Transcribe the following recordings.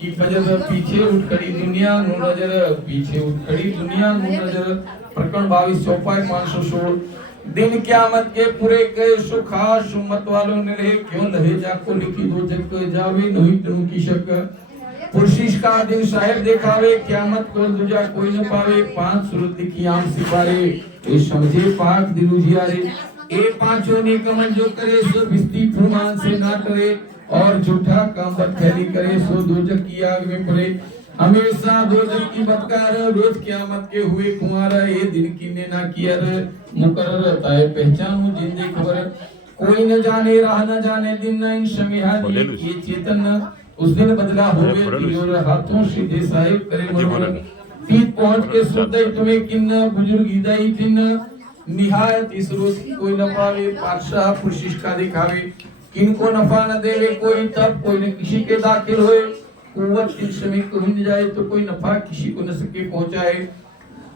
की फजर पीछे उठ खड़ी दुनिया नु नजर पीछे उठ खड़ी दुनिया नु नजर प्रकरण 22 चौपाई 516 दिन क्यामत के पूरे गए सुखा सुमत वालों ने रहे क्यों लहे जाको लिखी दो जग जावे नहीं तनु की शक पुरशिश का दिन साहेब दिखावे क्यामत को दूजा कोई न पावे पांच सूरत की आम सिपारे ए समझे पाक दिलु जियारे ए पांचों ने कमन जो करे सो बिस्ती फरमान से ना करे और झूठा काम बदखैली करे सो दोजख की आग में पड़े हमेशा दोजख की बदकार रोज क्यामत के हुए कुंवारा ये दिन की ने ना किया मुकर्रर रहता है पहचानू जिंदे खबर कोई न जाने राह न जाने दिन न इन शमिहा ये चेतन उस दिन बदला होवे और हाथों सीधे साहिब करे मनोरम तीत पहुंच के सुनते तुम्हें किन्न बुजुर्ग हिदाई दिन निहायत इस रोज कोई न पावे पातशाह पुरशिश का दिखावे किनको नफा न देवे कोई तब कोई न किसी के दाखिल होए कुव्वत किन श्रमिक को हिंद जाए तो कोई नफा किसी को न सके पहुंचाए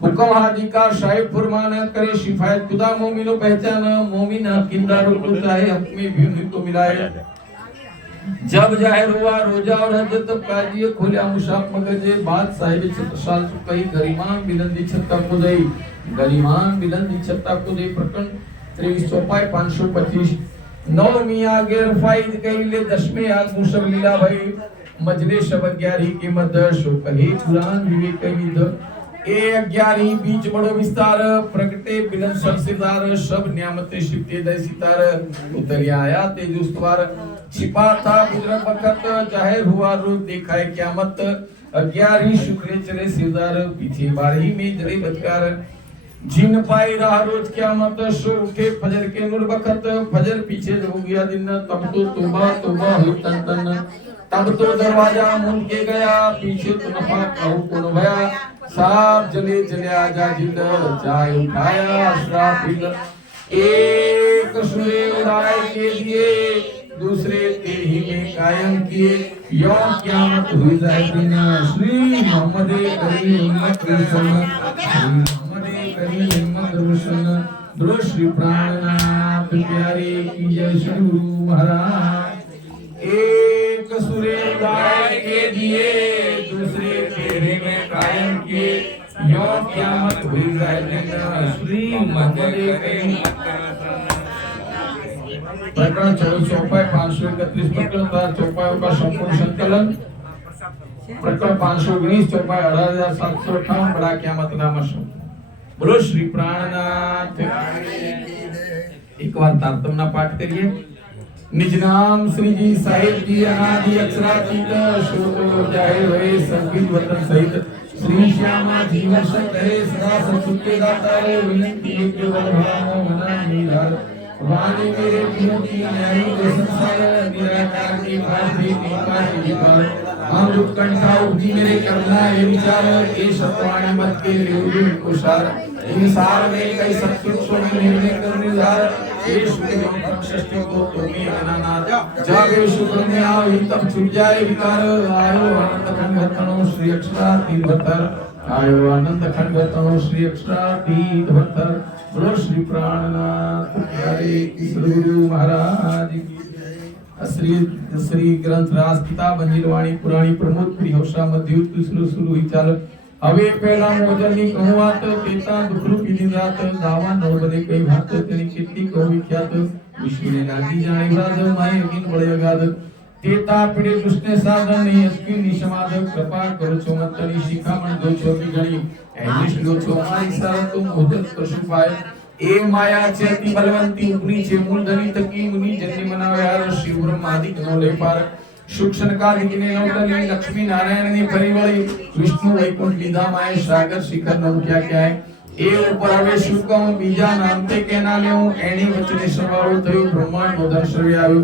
हुक्म हादी का शाहिब फरमाना करे शिफायत खुदा मोमिनो पहचाना मोमिन हकीमदारों को चाहे हक में भी उनको मिलाए जब जाहिर हुआ रोजा और हज तब काजी खोलिया मुशाफ मगजे बात साहिब छत्रसाल सुकई गरिमान बिलंदी छत्ता को दई गरिमान बिलंदी छत्ता को दई प्रकरण 23 चौपाई 525 नौ मियां गेर फाइद कइले दशमे आग मुसब लीला भाई मजले शब 11 के मद शो कहे कुरान विवेक विद ए 11 बीच बड़ो विस्तार प्रगटे बिलन सरसेदार सब नियामत शिफ्ते दे सितार उतर आया तेजुस्तवार छिपा था गुजरत वक्त जाहिर हुआ रोज दिखाए क्यामत 11 शुक्र चले सिरदार पीछे बारही में जड़े बदकार जिन पाई राह रोज क्यामत सो उठे फजर के नूर वक्त फजर पीछे हो गया दिन तब तो तौबा हुई तन तन तब तो दरवाजा मुंद के गया पीछे तो नफा कहूं कौन भया साफ जले चले आजा जिंद चाय उठाया अशराफिल एक सूर्य उदय के लिए दूसरे तेरी में कायम किए यो क्यामत हुई जाए दिन श्री मोहम्मद करीम श्री प्राणनाथ प्यारे की जय श्री गुरु महाराज एक सूर्योदय के दिए दूसरे तेरे में कायम किए यो क्यामत हुई जाए श्री मोहम्मद करीम प्रकरण 24 चौपाई 531 प्रकरण चौपाई का संपूर्ण संकलन प्रकरण 519 चौपाई 18758 बड़ा क्यामत नाम बोलो श्री प्राणनाथ एक बार तारतम्य पाठ करिए निज नाम श्री जी साहिब जी अनादि अक्षरातीत शोको जाहिर हुए संगीत वतन सहित श्री श्यामा जीवन सत्य सदा सत्य के दाता रे विनती के वरभाव मना निधार वाणी मेरे प्रिय की न्यायी के संसार निराकार की भांति निपात विपार हम उत्कंठा उठी मेरे करना ये विचार ये सत्वाणी मत के लिए कुशार इंसार में कई सत्सुख सुन निर्णय कर निर्धार ये शुक्र सृष्टि को तुम्हें अनानाथ जब ये शुक्र में आओ ही तब छूट जाए विकार आयो आनंद खंडतनो श्री अक्षराती भतर आयो आनंद खंडतनो श्री अक्षराती भतर बोलो श्री प्राणनाथ प्यारे श्री गुरु महाराज की श्री ग्रंथ रास किताब अंजिलवाणी पुराणी प्रमोद प्रियोषा मध्युत सुरु ही चाल હવે પહેલા મોજની કહવાત તેતા દુખરૂ પીની રાત દાવા નો બને કઈ વાત તેની કેટલી કહો વિખ્યાત વિશ્વને લાગી જાય રાજ માય અગિન બળે અગાધ તેતા પીડે દુષ્ટને સાધન નહીં અસ્કી નિશમાદ કૃપા કરો છો મતની શિખામણ દો છો વિગણી એનિશ લો છો મારી સારત મોજત કશું પાય એ માયા છે અતિ બલવંતી ઉપરી છે મૂળધની તકી મુનિ જન્ની મનાવે હાર શિવ બ્રહ્માદિક નો લે પાર सूक्ष्म कालिक ने नौतली लक्ष्मी नारायण ने परिवળી विष्णु वैकुंठ लीधा माए सागर शिखर नो क्या क्या है ए ऊपर आवे शुकम बीजा नाम ते केना लेऊ एनी वचने समारो थयो ब्रह्मांड नो दर्शन આવ્યો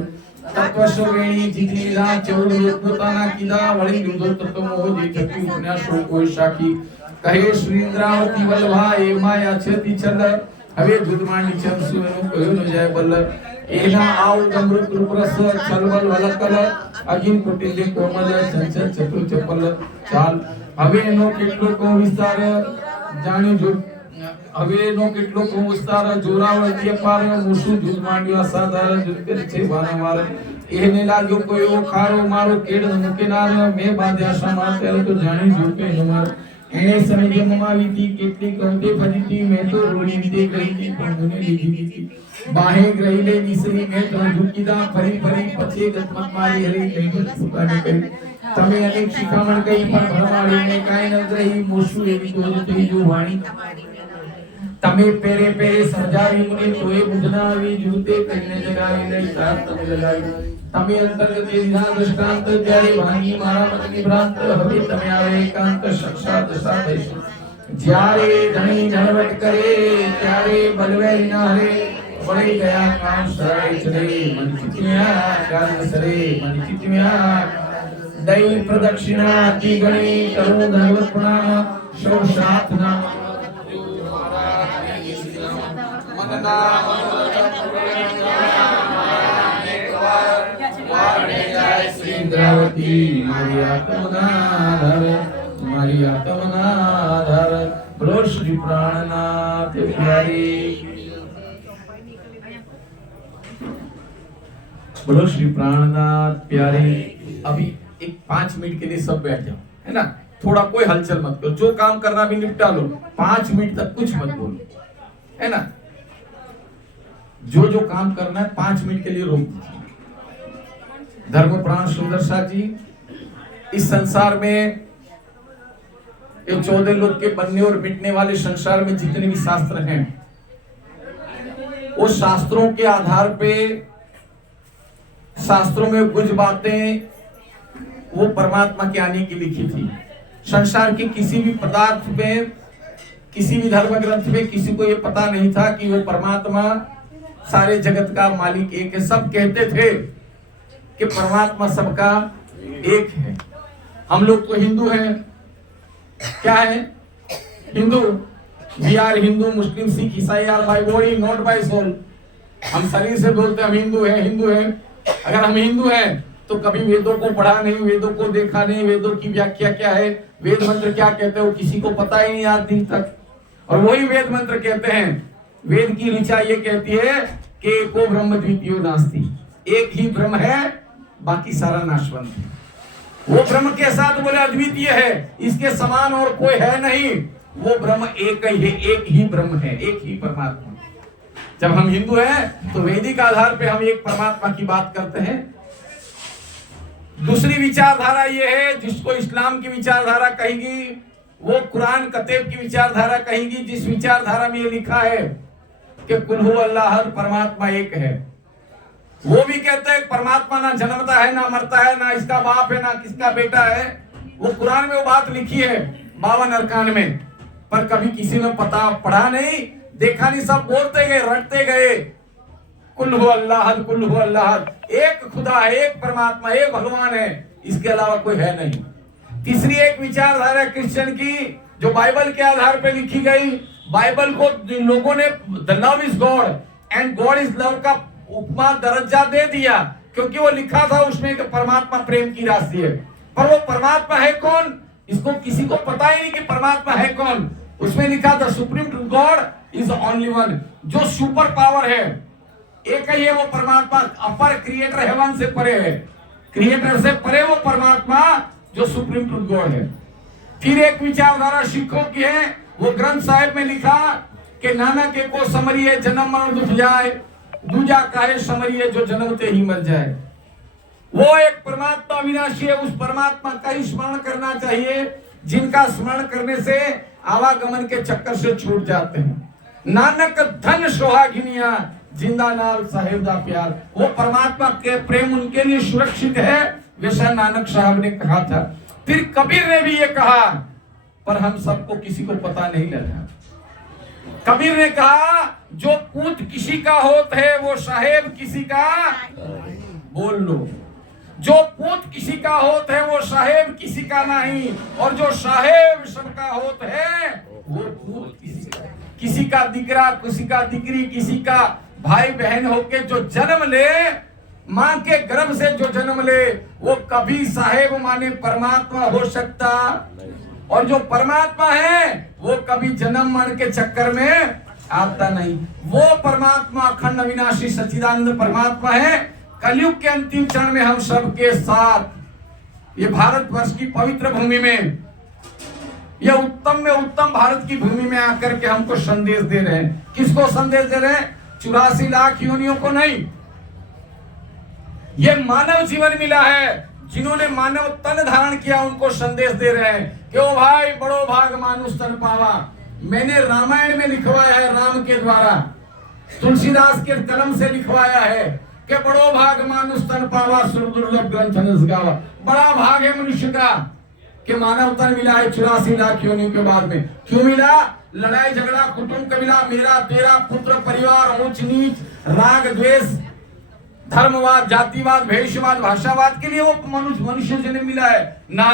તત્વ શ્રેણી જીતી લા 14 પોતાના કીધા વળી લીધો તત્વ મોહ જે થકી ઉપન્યાસો કોઈ સાખી કહે શ્રીન્દ્રાવતી વલ્લભા એ માયા છેતી છલ હવે દુધમાની ચમસુનો કયો ન જાય બલ્લ एना आउ अमृत रूपरस छलवल वलकल अगिन कुटिले कोमल चंचल चतुर चपल चाल हवे नो केटलो को विस्तार जानी जो हवे नो केटलो को विस्तार जोरावळ दिय पार मुसु जुज मांड्यो असाधार जुज छे वारंवार એને લાગ્યો કોઈ એવો ખારો મારો કેડ મૂકે ના મેં બાંધ્યા શામાં ત્યારે તો જાણી જોકે નમર એને સમજે મમાવી હતી કેટલી કૌતે ફરી હતી મેં તો રોડી દે ગઈ હતી પણ મને લીધી હતી બાહે ગ્રહી લે નિસરી મેં તો ઝુકીદા ફરી ફરી પછી ગતમત મારી હરી કઈ સુકાને કરી તમે અનેક શિખામણ કઈ પણ ભરમાડીને કાઈ ન રહી મોશું એવી તો થઈ જો વાણી તમે પેરે પેરે સમજાવી મને તોય બુધના આવી જૂતે કઈને જગાવી લઈ સાથ તમે લગાવી તમે અંતર્ગત વિધાન દૃષ્ટાંત ત્યારે ભાંગી મારા મનની ભ્રાંત હવે તમે આવે એકાંત સાક્ષાત દશા થઈશું જ્યારે ધણી ધણવટ કરે ત્યારે બલવેલ ના હરે પડી ગયા કામ સરાય ચરે મન ચિત્મ્યા કાલ સરે મન ચિત્મ્યા દૈ પ્રદક્ષિણા કી ગણી કરું ધનવત પ્રણામ સૌ સાથ નામ इंद्रावती मारी आत्मनाधर बोलो श्री प्राणनाथ बिहारी बोलो श्री प्राणनाथ प्यारे। अभी एक 5 मिनट के लिए सब बैठ जाओ है ना, थोड़ा कोई हलचल मत करो, जो काम करना भी निपटा लो, 5 मिनट तक कुछ मत बोलो है ना, जो जो काम करना है 5 मिनट के लिए रोक दीजिए। धर्म प्राण सुंदर सा जी, इस संसार में ये 14 लोग के बनने और मिटने वाले संसार में जितने भी शास्त्र हैं वो शास्त्रों के आधार पे, शास्त्रों में कुछ बातें वो परमात्मा के आने की लिखी थी। संसार के किसी भी पदार्थ में, किसी भी धर्म ग्रंथ में किसी को ये पता नहीं था कि वो परमात्मा सारे जगत का मालिक एक है। सब कहते थे कि परमात्मा सबका एक है। हम लोग तो हिंदू हैं, क्या है Hindu, we are Hindu, Muslim, Sikh, ईसाई are by body not by soul. हम शरीर से बोलते हम हिंदू हैं, हिंदू हैं। अगर हम हिंदू हैं तो कभी वेदों को पढ़ा नहीं, वेदों को देखा नहीं, वेदों की व्याख्या क्या है, वेद मंत्र क्या कहते हैं वो किसी को पता ही नहीं आज दिन तक। और वही वेद मंत्र कहते हैं, वेद की ऋचा ये कहती है कि एको ब्रह्म द्वितीयो नास्ति, एक ही ब्रह्म है बाकी सारा नाशवंत है। वो ब्रह्म के साथ बोले अद्वितीय है, इसके समान और कोई है नहीं, वो ब्रह्म एक ही है, एक ही ब्रह्म है, एक ही परमात्मा। जब हम हिंदू हैं तो वैदिक आधार पे हम एक परमात्मा की बात करते हैं। दूसरी विचारधारा ये है जिसको इस्लाम की विचारधारा कहेगी, वो कुरान कतेब की विचारधारा कहेगी, जिस विचारधारा में ये लिखा है कि कुल हु अल्लाह, परमात्मा एक है। वो भी कहते हैं परमात्मा ना जन्मता है, ना मरता है, ना इसका बाप है, ना किसका बेटा है। वो कुरान में वो बात लिखी है 52 अरकान में, पर कभी किसी ने पता पढ़ा नहीं, देखा नहीं, सब बोलते गए, रटते गए कुल हु अल्लाह, कुल हु अल्लाह, एक खुदा है, एक परमात्मा, एक भगवान है, इसके अलावा कोई है नहीं। तीसरी एक विचारधारा क्रिश्चियन की जो बाइबल के आधार पर लिखी गई। बाइबल को लोगों ने the love is God and God is love का उपमा दर्जा दे दिया, क्योंकि वो लिखा था उसमें कि परमात्मा प्रेम की राशि है। पर वो परमात्मा है कौन, इसको किसी को पता ही नहीं कि परमात्मा है कौन। उसमें लिखा था supreme God is only one, जो सुपर पावर है एक ही है वो परमात्मा, अपर क्रिएटर हेवन से परे है, क्रिएटर से परे वो परमात्मा जो सुप्रीम ट्रूथ गॉड है। फिर एक विचारधारा सिखों की है, वो ग्रंथ साहिब में लिखा कि नानक एको समरिए जन्म मरण दुख जाए, दूजा काहे समरिए जो जन्मते ही मर जाए। वो एक परमात्मा विनाशी है, उस परमात्मा का ही स्मरण करना चाहिए, जिनका स्मरण करने से आवागमन के चक्कर से छूट जाते हैं। नानक धन सोहागिनिया जिंदा नाल साहेब दा प्यार, वो परमात्मा के प्रेम उनके लिए सुरक्षित है, वैसा नानक साहब ने कहा था। फिर कबीर ने भी ये कहा, पर हम सबको किसी को पता नहीं लगा। कबीर ने कहा जो पूत किसी का होत है वो साहेब किसी का, बोल लो, जो पूत किसी का होत है वो साहेब किसी का नहीं, और जो साहेब सबका होत है वो पूत किसी का दिकरा, किसी का दिकरी, किसी का भाई बहन होके जो जन्म ले, मां के गर्भ से जो जन्म ले, वो कभी साहेब माने परमात्मा हो सकता, और जो परमात्मा है वो कभी जन्म मरण के चक्कर में आता नहीं। वो परमात्मा अखंड अविनाशी सच्चिदानंद परमात्मा है, कलयुग के अंतिम चरण में हम सबके साथ ये भारतवर्ष की पवित्र भूमि में, यह उत्तम में उत्तम भारत की भूमि में आकर के हमको संदेश दे रहे हैं। किसको संदेश दे रहे हैं? 84 लाख योनियों को नहीं। ये मानव जीवन मिला है, जिन्होंने मानव तन धारण किया उनको संदेश दे रहे हैं कि ओ भाई बड़ो भाग मानुष तन पावा। मैंने रामायण में लिखवाया है, राम के द्वारा, तुलसीदास के कलम से लिखवाया है कि बड़ो भाग मानुष तन पावा, सुरदुर्लभ ग्रंथ नस गावा। बड़ा भाग है मनुष्य का कि मानव तन मिला है 84 लाख योनियों के बाद में। क्यों मिला? लड़ाई झगड़ा, कुटुंब कबीला, मेरा तेरा, पुत्र परिवार, ऊंच नीच, राग द्वेष, धर्मवाद, जातिवाद, भेषवाद, भाषावाद के लिए वो मनुष्य जन्म मिला है ना।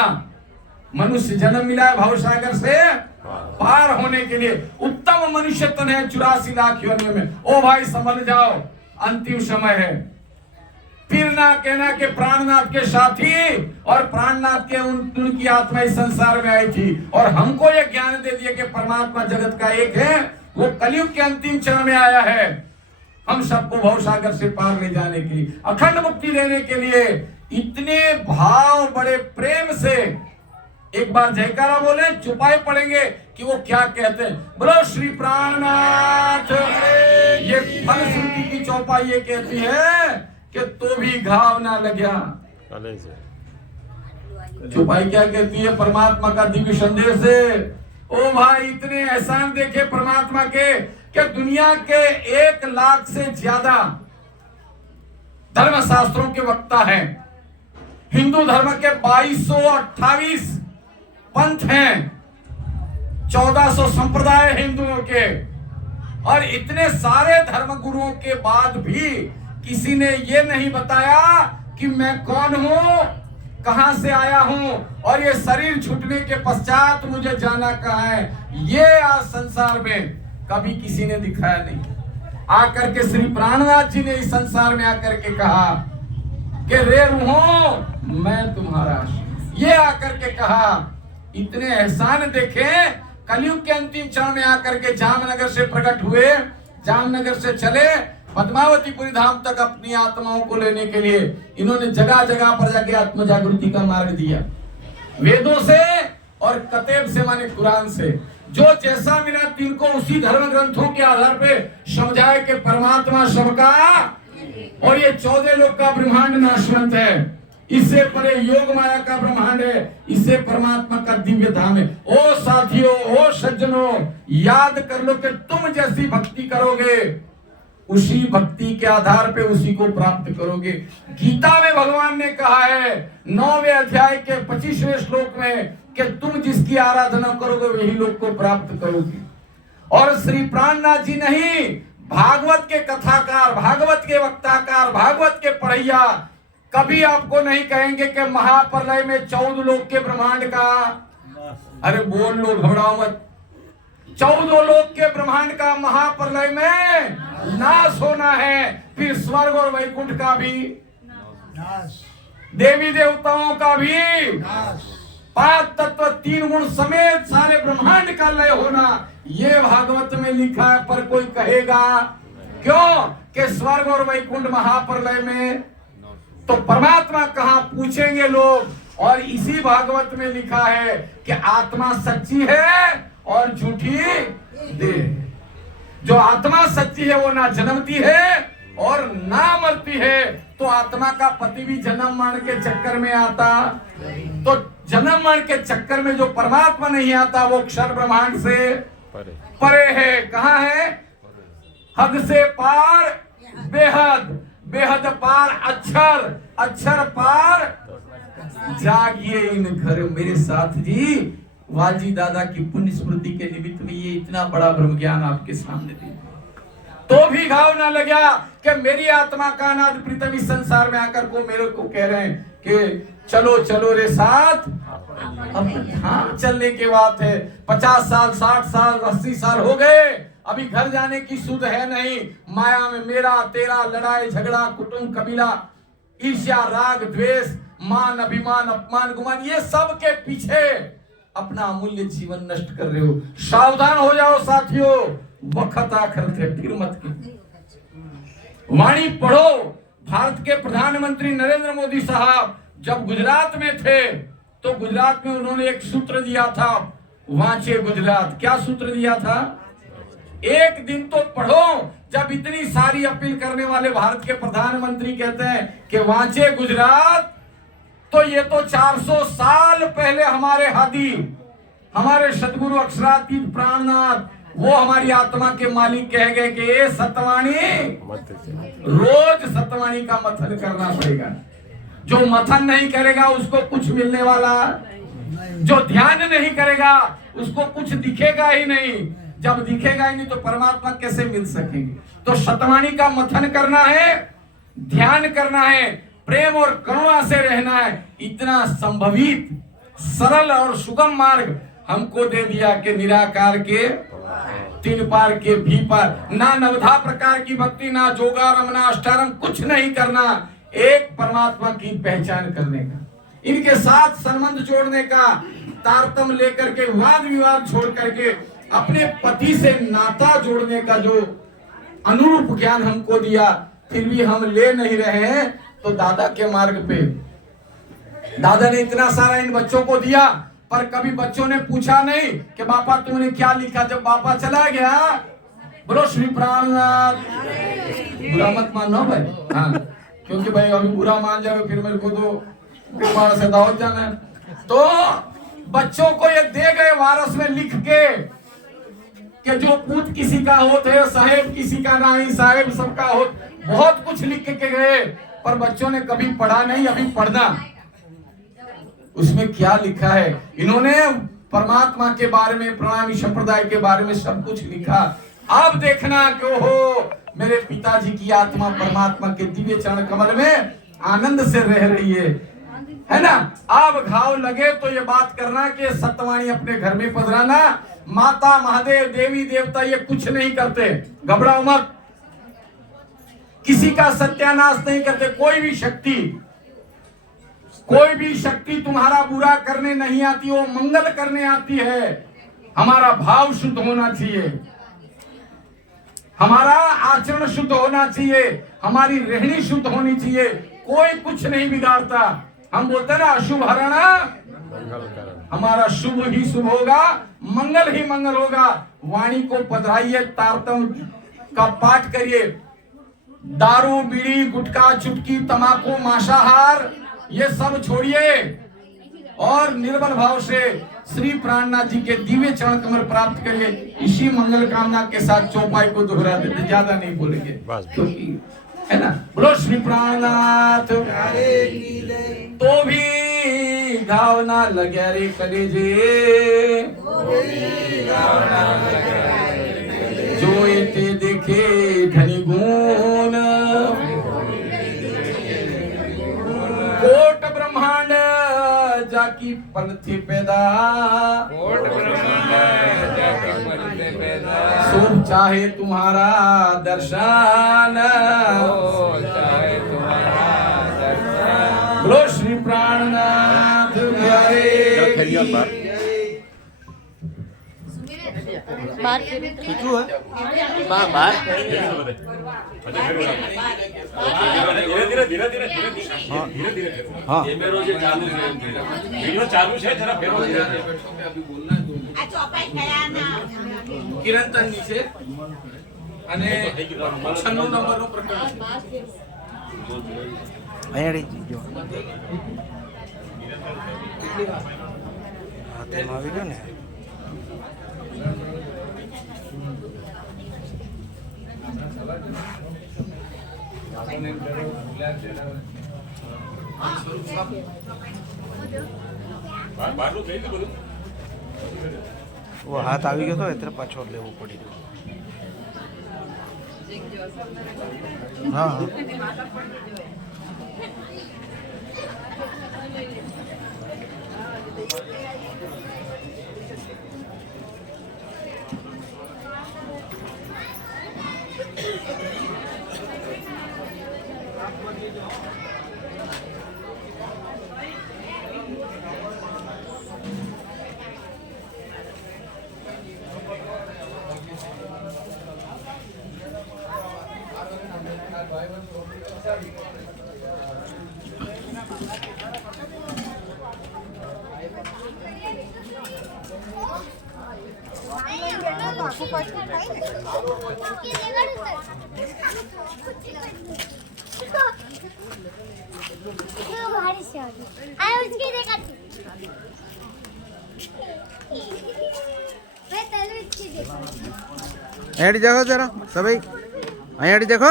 मनुष्य जन्म मिला है भवसागर से पार होने के लिए। उत्तम मनुष्य तन है 84 लाख योनियों में। ओ भाई समझ जाओ, अंतिम समय है। फिर ना कहना कि प्राणनाथ के साथी और प्राणनाथ के उनकी आत्मा इस संसार में आई थी और हमको ये ज्ञान दे दिया कि परमात्मा जगत का एक है। वो कलयुग के अंतिम चरण में आया है हम सबको भवसागर से पार ले जाने के लिए, अखंड मुक्ति देने के लिए। इतने भाव बड़े प्रेम से एक बार जयकारा बोले, चुपाई पड़ेंगे कि वो क्या कहते हैं। बोलो श्री प्राणनाथ। ये फलश्रुति की चौपाई ये कहती है कि तो भी घाव ना लग्या। चौपाई क्या कहती है? परमात्मा का दिव्य संदेश है। ओ भाई इतने एहसान देखे परमात्मा के कि दुनिया के 1 लाख से ज्यादा धर्म शास्त्रों के वक्ता हैं। हिंदू धर्म के 2228 पंथ हैं, 1400 संप्रदाय हिंदुओं के, और इतने सारे धर्म गुरुओं के बाद भी किसी ने ये नहीं बताया कि मैं कौन हूं, कहां से आया हूं और ये शरीर छूटने के पश्चात मुझे जाना कहां है। ये आज संसार में कभी किसी ने दिखाया नहीं। आकर के श्री प्राणनाथ जी ने इस संसार में आकर के कहा कि रे रूहों मैं तुम्हारा, ये आकर के कहा। इतने एहसान देखे। कलयुग के अंतिम चरण में आकर के जामनगर से प्रकट हुए, जामनगर से चले पद्मावतीपुरी धाम तक अपनी आत्माओं को लेने के लिए। इन्होंने जगह जगह पर जाके आत्म जागृति का मार्ग दिया, वेदों से और कतेब से, माने कुरान से। जो जैसा मिला तिनको उसी धर्म ग्रंथों के आधार पे समझाए कि परमात्मा सबका और ये 14 लोक का ब्रह्मांड नाशवंत है, इससे परे योग माया का ब्रह्मांड है, इससे परमात्मा का दिव्य धाम है। ओ साथियों, ओ सज्जनों, याद कर लो कि तुम जैसी भक्ति करोगे उसी भक्ति के आधार पे उसी को प्राप्त करोगे। गीता में भगवान ने कहा है 9वें अध्याय के 25वें श्लोक में कि तुम जिसकी आराधना करोगे वही लोग को प्राप्त करोगे। और श्री प्राणनाथ जी नहीं, भागवत के कथाकार, भागवत के वक्ताकार, भागवत के पढ़ैया कभी आपको नहीं कहेंगे कि महाप्रलय में 14 लोक के ब्रह्मांड का, अरे बोल लो, घबराओ मत, 14 लोक के ब्रह्मांड का महाप्रलय में नाश होना है। फिर स्वर्ग और वैकुंठ का भी नाश, देवी देवताओं का भी नाश, 5 तत्व 3 गुण समेत सारे ब्रह्मांड का लय होना, ये भागवत में लिखा है। पर कोई कहेगा क्यों कि स्वर्ग और वैकुंठ महाप्रलय में, तो परमात्मा कहां पूछेंगे लोग। और इसी भागवत में लिखा है कि आत्मा सच्ची है और झूठी देह। जो आत्मा सच्ची है वो ना जन्मती है और ना मरती है। तो आत्मा का पति भी जन्म मरण के चक्कर में आता, तो जन्म मरण के चक्कर में जो परमात्मा नहीं आता वो अक्षर ब्रह्मांड से परे है। कहाँ है? हद से पार बेहद, बेहद पार अक्षर, अक्षर पार जागिए इन घर। मेरे साथ जी वाजी दादा की पुण्य स्मृति के निमित्त में ये इतना बड़ा ब्रह्म ज्ञान आपके सामने दिया, तो भी घाव ना लगा कि मेरी आत्मा का अनाथ प्रीतम इस संसार में आकर को मेरे को कह रहे हैं कि चलो चलो रे साथ। अब धाम चलने की बात है, 50 साल 60 साल 80 साल हो गए, अभी घर जाने की सुध है नहीं। माया में मेरा तेरा, लड़ाई झगड़ा, कुटुंब कबीला, ईर्ष्या राग द्वेष, मान अभिमान अपमान गुमान, ये सब के पीछे अपना अमूल्य जीवन नष्ट कर रहे हो। सावधान हो जाओ साथियों, वक्त आखिरत है, फिर मत की। वाणी पढ़ो, भारत के प्रधानमंत्री नरेंद्र मोदी साहब जब गुजरात में थे तो गुजरात में उन्होंने एक सूत्र दिया था, वांचे गुजरात। क्या सूत्र दिया था? एक दिन तो पढ़ो। जब इतनी सारी अपील करने वाले भारत के प्रधानमंत्री कहते हैं कि वांचे गुजरात, तो ये तो 400 साल पहले हमारे हादी, हमारे सदगुरु अक्षरातीत प्राणनाथ, वो हमारी आत्मा के मालिक कह गए कि ये सतवाणी, रोज सतवाणी का मथन करना पड़ेगा। जो मथन नहीं करेगा उसको कुछ मिलने वाला, जो ध्यान नहीं करेगा उसको कुछ दिखेगा ही नहीं। जब दिखेगा ही नहीं तो परमात्मा कैसे मिल सकेंगे? तो सतवाणी का मथन करना है, ध्यान करना है, प्रेम और करुणा से रहना है। इतना संभवित सरल और सुगम मार्ग हमको दे दिया कि निराकार के तीन पार के भी पार, ना नवधा प्रकार की भक्ति, ना जोगारम, ना अष्टारम, कुछ नहीं करना, एक परमात्मा की पहचान करने का, इनके साथ संबंध जोड़ने का, तारतम लेकर के वाद विवाद छोड़ करके अपने पति से नाता जोड़ने का जो अनुरूप ज्ञान हमको दिया, फिर भी हम ले नहीं रहे हैं। तो दादा के मार्ग पे दादा ने इतना सारा इन बच्चों को दिया, पर कभी बच्चों ने पूछा नहीं कि बापा तुमने क्या लिखा। जब बापा चला गया, बोलो श्री प्राणनाथ, बुरा मत मानो भाई, हाँ, क्योंकि भाई अभी बुरा मान जाओ फिर मेरे को तो कृपाण से दावत जाना है। तो बच्चों को ये दे गए वारस में लिख के कि जो पूत किसी का होत है, साहेब किसी का नहीं, साहेब सबका होत, बहुत कुछ लिख के गए, पर बच्चों ने कभी पढ़ा नहीं। अभी पढ़ना उसमें क्या लिखा है। इन्होंने परमात्मा के बारे में, प्रणामी संप्रदाय के बारे में सब कुछ लिखा। अब देखना कि ओहो मेरे पिताजी की आत्मा परमात्मा के दिव्य चरण कमल में आनंद से रह रही है ना। अब घाव लगे तो ये बात करना कि सत्यवाणी अपने घर में पधराना। माता महादेव देवी देवता ये कुछ नहीं करते, घबराओ मत, किसी का सत्यानाश नहीं करते। कोई भी शक्ति तुम्हारा बुरा करने नहीं आती, वो मंगल करने आती है। हमारा भाव शुद्ध होना चाहिए, हमारा आचरण शुद्ध होना चाहिए, हमारी रहनी शुद्ध होनी चाहिए। कोई कुछ नहीं बिगाड़ता। हम बोलते हैं ना अशुभ हरणा, हमारा शुभ ही शुभ होगा, मंगल ही मंगल होगा। वाणी को पधराइए, तारतम का पाठ करिए। दारू बीड़ी गुटखा चुटकी तमाकू मांसाहार ये सब छोड़िए और निर्बल भाव से श्री प्राणनाथ जी के दिव्य चरण कमल प्राप्त करिए। इसी मंगल कामना के साथ चौपाई को दोहरा देते, ज्यादा नहीं बोलेंगे क्योंकि है ना। बोलो श्री प्राणनाथ। तो भी घाव ना लगे रे कलेजे, जो एते देखे धनी गुण, कोट ब्रह्मांड जाकी पलथी पैदा, शुभ चाहे तुम्हारा दर्शन, बोलो श्री प्राणनाथ प्यारे। बाहर किचू है बाहर धीरे हाँ ये मेरो जे चालू है वीडियो चालू है जरा फेरो आ ચોપાઈ થયા ના કિરણતન નીચે અને 96 નંબરનું પ્રકરણ અહીંયાડી જો હાથમાં આવી ગયો ને वो हाथ આવી ગયો તો એટલે પાછો લેવો પડી ગયો હા भाई અહીંયાથી દેખો જરા સભાઈ, અહીંયાથી દેખો.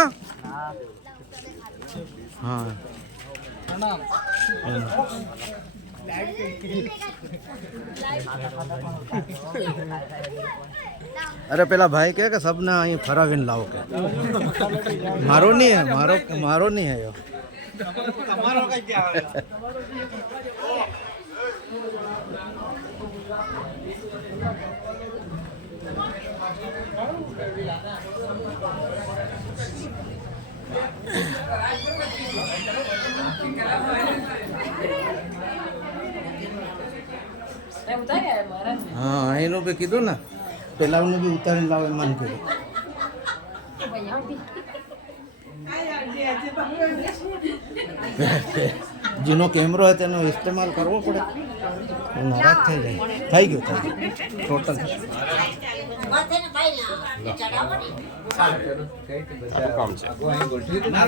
હા અરે પેલા ભાઈ કે સબને અહીં ફરાવીને લાવો કે મારો નહીં હે, મારો નહીં હે યો. હા અહીંનું બી કીધું ને, પેલાનું બી ઉતારીને લાવો એમ મને કીધું. જેનો કેમેરો હોય તેનો ઇસ્તેમાલ કરવો પડે, નારાજ થઈ જાય. થઈ ગયું ટોટલ. કામ છે.